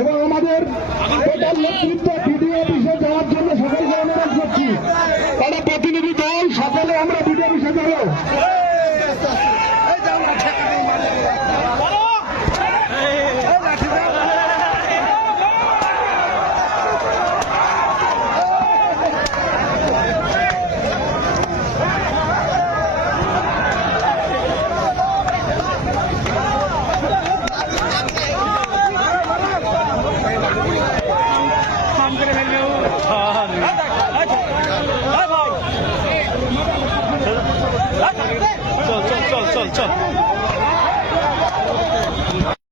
এবং আমাদের টোটাল নেতৃত্ব বিডিও অফিসে যাওয়ার জন্য সকলকে অনুরোধ করছি। তারা প্রতিনিধি দল সকলে আমরা বিডিও অফিসে যাবো। চল চল চল চল চল